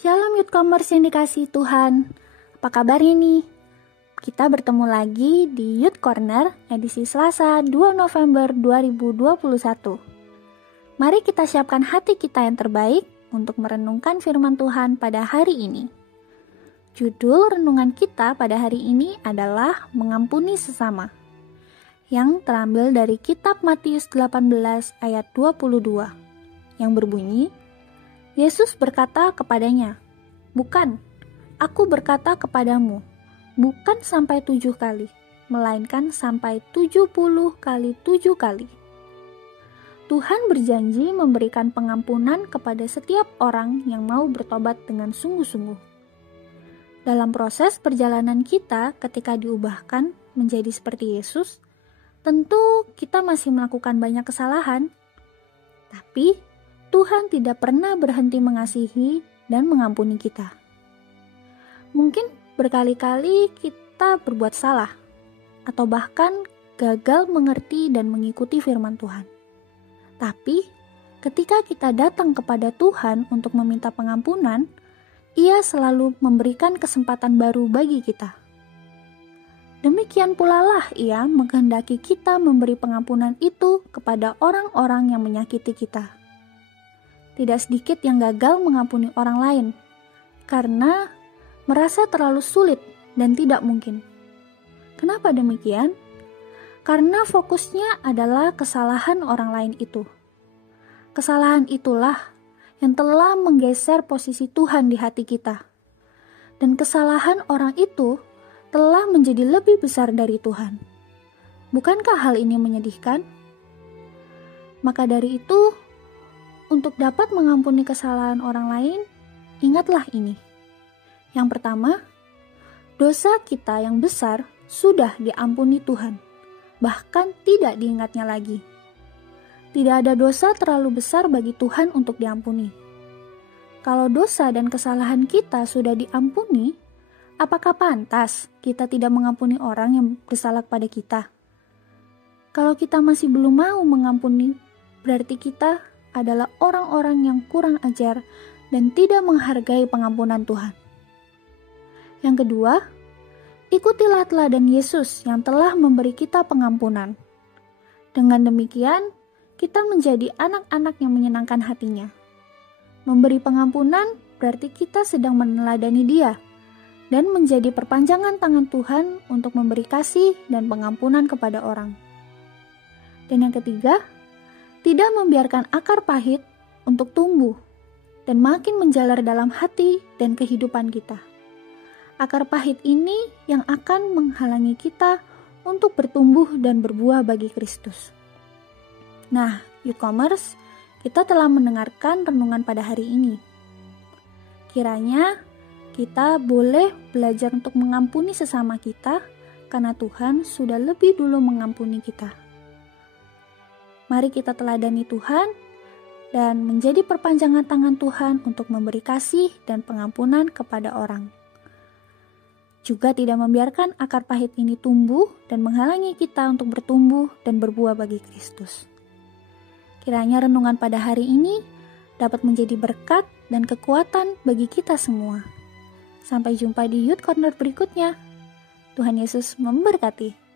Shalom Youthcomers yang dikasihi Tuhan. Apa kabarnya nih? Kita bertemu lagi di Youth Corner edisi Selasa 2 November 2021. Mari kita siapkan hati kita yang terbaik untuk merenungkan firman Tuhan pada hari ini. Judul renungan kita pada hari ini adalah Mengampuni Sesama, yang terambil dari kitab Matius 18 ayat 22, yang berbunyi, Yesus berkata kepadanya, "Bukan, aku berkata kepadamu, bukan sampai 7 kali, melainkan sampai 70 kali 7 kali." Tuhan berjanji memberikan pengampunan kepada setiap orang yang mau bertobat dengan sungguh-sungguh. Dalam proses perjalanan kita ketika diubahkan menjadi seperti Yesus, tentu kita masih melakukan banyak kesalahan, tapi Tuhan tidak pernah berhenti mengasihi dan mengampuni kita. Mungkin berkali-kali kita berbuat salah, atau bahkan gagal mengerti dan mengikuti firman Tuhan. Tapi, ketika kita datang kepada Tuhan untuk meminta pengampunan, Ia selalu memberikan kesempatan baru bagi kita. Demikian pula lah Ia menghendaki kita memberi pengampunan itu kepada orang-orang yang menyakiti kita. Tidak sedikit yang gagal mengampuni orang lain, karena merasa terlalu sulit dan tidak mungkin. Kenapa demikian? Karena fokusnya adalah kesalahan orang lain itu. Kesalahan itulah yang telah menggeser posisi Tuhan di hati kita. Dan kesalahan orang itu telah menjadi lebih besar dari Tuhan. Bukankah hal ini menyedihkan? Maka dari itu, untuk dapat mengampuni kesalahan orang lain, ingatlah ini. Yang pertama, dosa kita yang besar sudah diampuni Tuhan, bahkan tidak diingatnya lagi. Tidak ada dosa terlalu besar bagi Tuhan untuk diampuni. Kalau dosa dan kesalahan kita sudah diampuni, apakah pantas kita tidak mengampuni orang yang bersalah pada kita? Kalau kita masih belum mau mengampuni, berarti kita adalah orang-orang yang kurang ajar dan tidak menghargai pengampunan Tuhan. Yang kedua, ikutilah teladan Yesus yang telah memberi kita pengampunan. Dengan demikian, kita menjadi anak-anak yang menyenangkan hatinya. Memberi pengampunan berarti kita sedang meneladani Dia dan menjadi perpanjangan tangan Tuhan untuk memberi kasih dan pengampunan kepada orang. Dan yang ketiga, tidak membiarkan akar pahit untuk tumbuh dan makin menjalar dalam hati dan kehidupan kita. Akar pahit ini yang akan menghalangi kita untuk bertumbuh dan berbuah bagi Kristus. Nah, Youthcomers, kita telah mendengarkan renungan pada hari ini. Kiranya kita boleh belajar untuk mengampuni sesama kita karena Tuhan sudah lebih dulu mengampuni kita. Mari kita teladani Tuhan dan menjadi perpanjangan tangan Tuhan untuk memberi kasih dan pengampunan kepada orang. Juga tidak membiarkan akar pahit ini tumbuh dan menghalangi kita untuk bertumbuh dan berbuah bagi Kristus. Kiranya renungan pada hari ini dapat menjadi berkat dan kekuatan bagi kita semua. Sampai jumpa di Youth Corner berikutnya. Tuhan Yesus memberkati.